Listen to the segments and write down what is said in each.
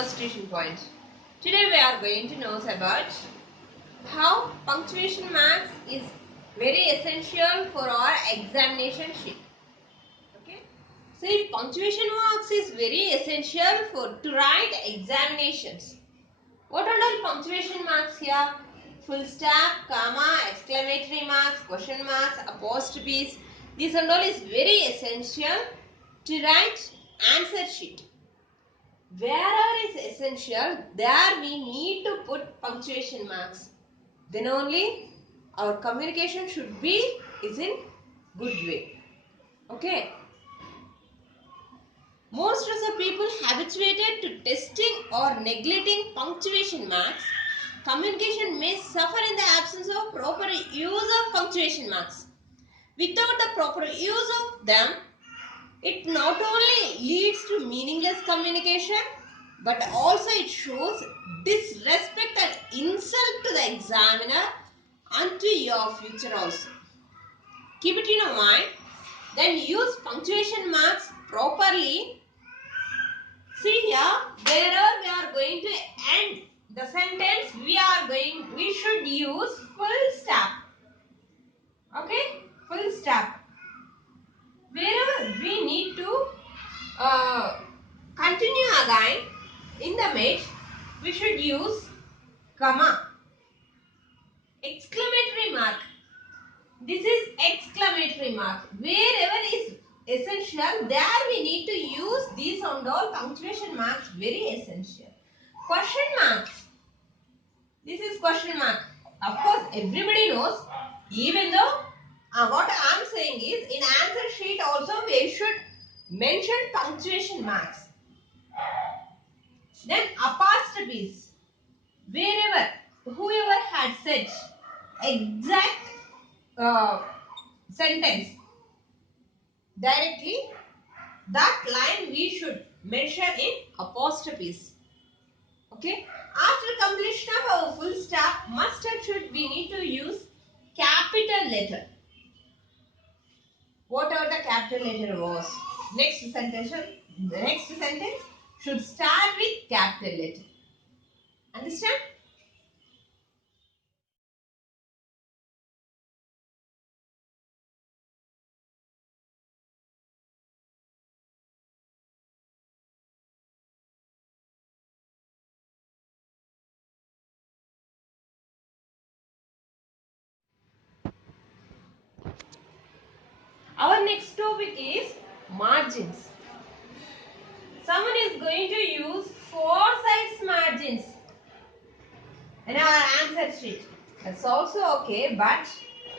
demonstration point. Today we are going to know about how punctuation marks is very essential for our examination sheet. Okay. So punctuation marks is very essential to write examinations. What are all punctuation marks here? Full stop, comma, exclamatory marks, question marks, apostrophes. This and all is very essential to write answer sheet. Wherever is essential, there we need to put punctuation marks. Then only our communication should be in good way. Okay. Most of the people habituated to testing or neglecting punctuation marks, communication may suffer in the absence of proper use of punctuation marks. Without the proper use of them, it not only leads to meaningless communication, but also it shows disrespect and insult to the examiner and to your future also. Keep it in your mind. Then use punctuation marks properly. See here, wherever we are going to end the sentence, we should use full stop. Okay, full stop. Wherever we need to continue again in the mid, we should use comma. Exclamatory mark. This is exclamatory mark. Wherever is essential, there we need to use these and all punctuation marks, very essential. Question marks. This is question mark. Of course, everybody knows, even though what I am saying is, in answer sheet also we should mention punctuation marks. Then apostrophes. Wherever, whoever had said exact sentence directly, that line we should mention in apostrophes. Okay. After completion of our full stop, must and should, we need to use capital letter. Whatever the capital letter was. Next sentence should start with capital letter. Understand? Our next topic is margins. Someone is going to use 4 sides margins in our answer sheet. That's also okay, but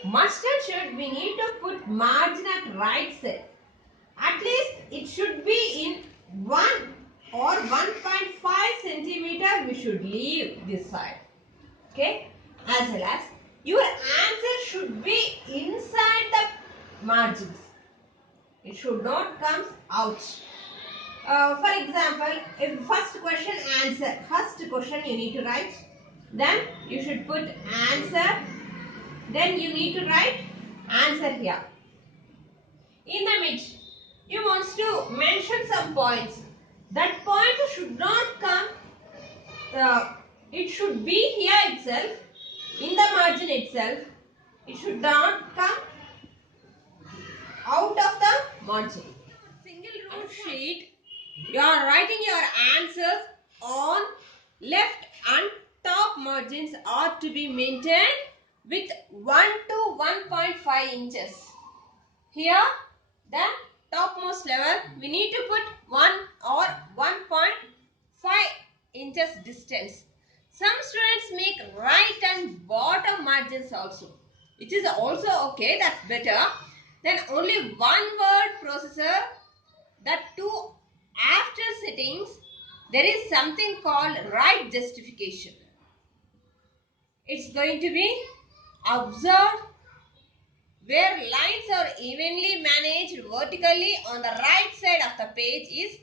must and should, we need to put margin at right side. At least it should be in 1 or 1.5 centimeter we should leave this side. Okay? As well as your answer should be inside the margins. It should not come out. For example, if first question answer, first question you need to write, then you should put answer, then you need to write answer here. In the mid, you want to mention some points. That point should not come, it should be here itself, in the margin itself. It should not come out of the margin. Single row sheet, you are writing your answers on left and top margins are to be maintained with 1 to 1.5 inches. Here, the topmost level, we need to put 1 or 1.5 inches distance. Some students make right and bottom margins also. It is also okay, that's better. Then only one word processor, that two after settings, there is something called right justification. It's going to be observed where lines are evenly managed vertically on the right side of the page is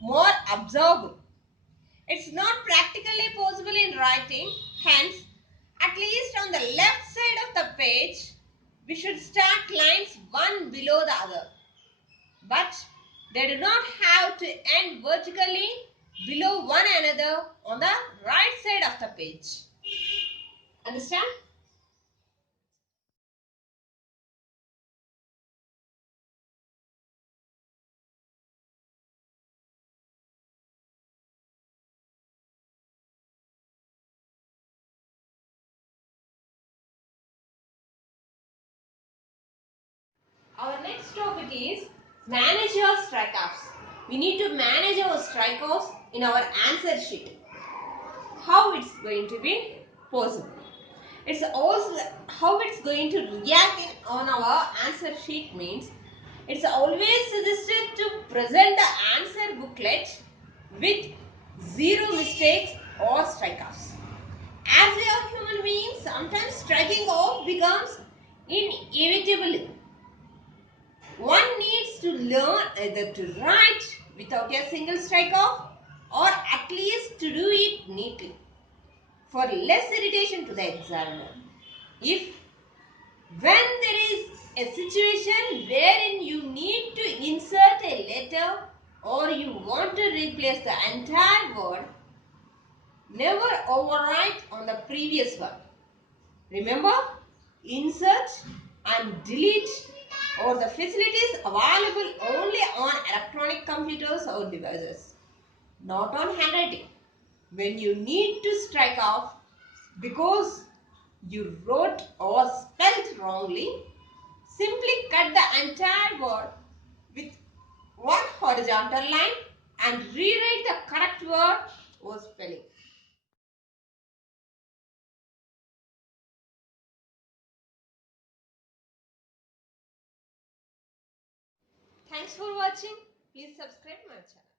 more observable. It's not practically possible in writing, hence at least on the left side of the page we should start lines one below the other, but they do not have to end vertically, below one another on the right side of the page. Understand? Our next topic is manage your strikeouts. We need to manage our strikeouts in our answer sheet. How it's going to be possible? It's also how it's going to react on our answer sheet means it's always suggested to present the answer booklet with zero mistakes or strikeouts. As we are human beings, sometimes striking out becomes inevitable. One needs to learn either to write without a single strikeout or at least to do it neatly for less irritation to the examiner. If when there is a situation wherein you need to insert a letter or you want to replace the entire word, never overwrite on the previous one. Remember, insert and delete or the facilities available only on electronic computers or devices, not on handwriting. When you need to strike off because you wrote or spelled wrongly, simply cut the entire word with one horizontal line and rewrite the correct word or spelling. Thanks for watching. Please subscribe my channel.